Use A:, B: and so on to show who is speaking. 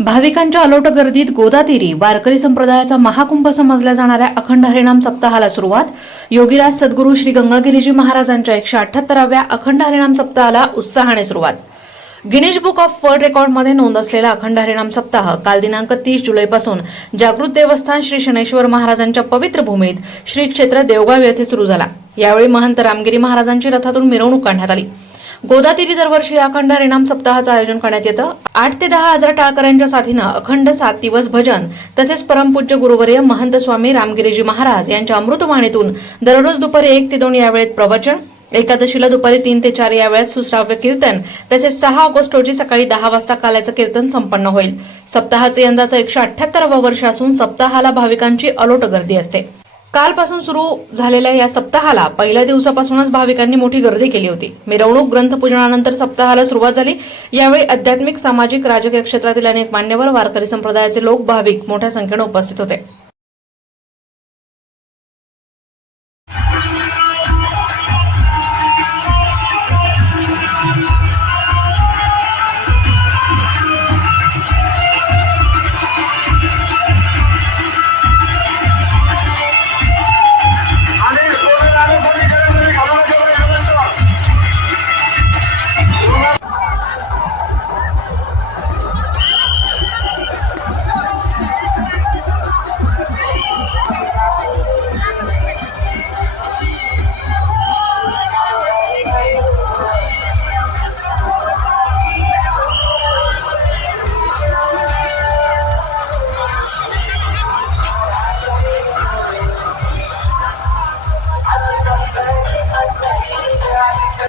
A: भाविकांच्या अलोट गर्दीत गोदातिरी वारकरी संप्रदायाचा महाकुंभ समजल्या जाणाऱ्या अखंड हरिणाम सप्ताहाला सुरुवात. योगीराज सद्गुरू श्री गंगागिरीजी महाराजांच्या एकशे अठ्याहत्तराव्या अखंड हरिणाम सप्ताहाला उत्साहाने सुरुवात. गिनीज बुक ऑफ वर्ल्ड रेकॉर्डमध्ये नोंद असलेला अखंड हरिणाम सप्ताह काल दिनांक तीस जुलैपासून जागृत देवस्थान श्री शनेश्वर महाराजांच्या पवित्र भूमीत श्री क्षेत्र देवगाव येथे सुरू झाला. यावेळी महंत रामगिरी महाराजांची रथातून मिरवणूक काढण्यात आली. गोदातीरी दरवर्षी अखंड हरिणाम सप्ताहाचं आयोजन करण्यात येतं. आठ ते दहा हजार टाळकऱ्यांच्या साथीनं अखंड सात दिवस भजन तसेच परमपूज्य गुरुवर्य महंत स्वामी रामगिरीजी महाराज यांच्या अमृतवाणीतून दररोज दुपारी एक ते दोन यावेळेत प्रवचन एकादशीला दुपारी तीन ते चार या वेळेत सुश्राव्य कीर्तन तसेच सहा ऑगस्ट रोजी सकाळी दहा वाजता काल्याचं कीर्तन संपन्न होईल. सप्ताहाचे यंदाचं एकशे अठ्याहत्तरावं वर्ष असून सप्ताहाला भाविकांची अलोट गर्दी असते. कालपासून सुरू झालेल्या या सप्ताहाला पहिल्या दिवसापासूनच भाविकांनी मोठी गर्दी केली होती. मिरवणूक ग्रंथपूजनानंतर सप्ताहाला सुरुवात झाली. यावेळी आध्यात्मिक सामाजिक राजकीय क्षेत्रातील अनेक मान्यवर वारकरी संप्रदायाचे लोक भाविक मोठ्या संख्येने उपस्थित होते.